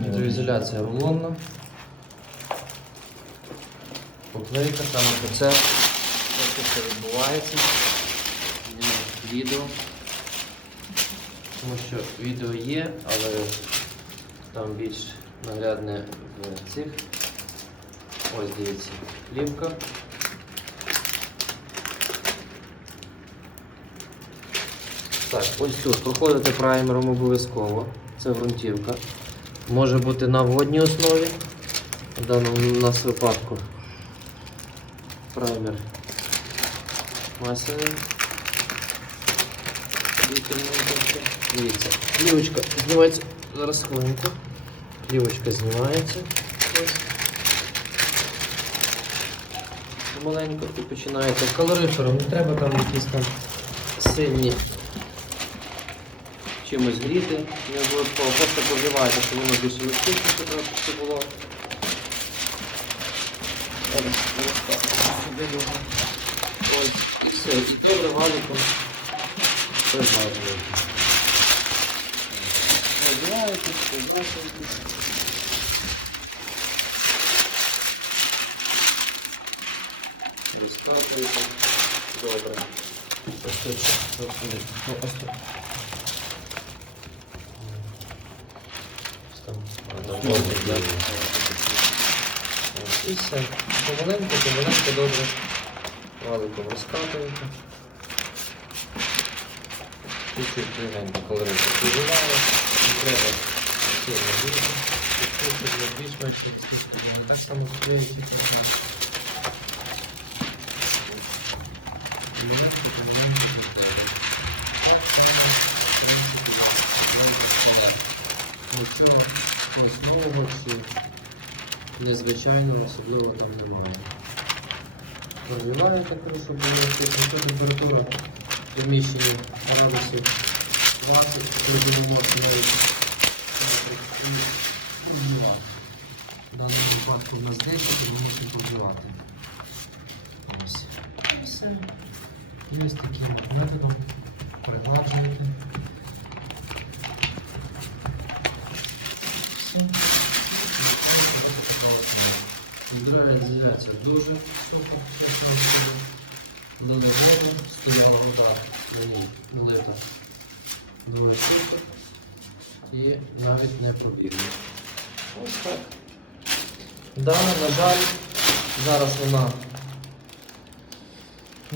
Вітроізоляція рулонна. Поклейка, там оце. Ось це відбувається. Відео. Тому що відео є, але там більш наглядне в цих. Ось дивіться, плівка. Так, ось тут проходити праймером обов'язково. Це ґрунтівка. Може бути на водній основі. В даному у нас випадку праймер масляний. Дивіться, плівочка знімається. Зараз хвилинку. Плівочка знімається. Маленько і починається калорифером. Не треба там якісь там сильні чимось гріти. Не обов'язково просто поживайте, щоб воно більш еластичніше трошки було. Його. Ось, і все. І добре валиком прижмажуєте. Розбираєтесь, прижмажуєтесь. Розкатуєте. Добре. Ось тут. Ну, ось тут. Ось там, Ось, І все. Помаленьку, помаленьку добре. Валиком розкатуєте. Чуть-чуть легенько колориту підживає. Не треба сильно більше. Чуть-чуть для більш-менш стільки. Не так само клеїть, як. Помаленьку, помаленьку підживає. Так само, в принципі, клеїть стола. Нічого якогось нового незвичайного особливо там немає. Розливаєте хорошо, бо якщо температура в приміщенні градусів 20, то будемо розливати. В даному випадку в нас 10, то ми мусимо розливати. Ось. І все. Ось таким методом пригладжуєте. Все. Гідроізоляція дуже висока, чесно. До догоди стояла вода мені налита двоє суток і навіть не пробігла. Ось так. Дана, на жаль, зараз вона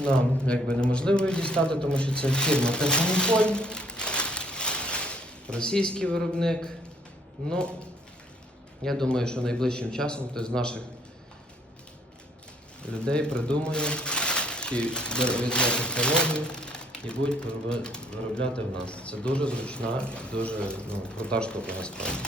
нам якби неможливо її дістати, тому що це фірма Технополь, російський виробник. Ну, я думаю, що найближчим часом хтось з наших людей придумає чи візьме технологію і будуть виробляти в нас. Це дуже зручна, дуже ну, крута штука насправді.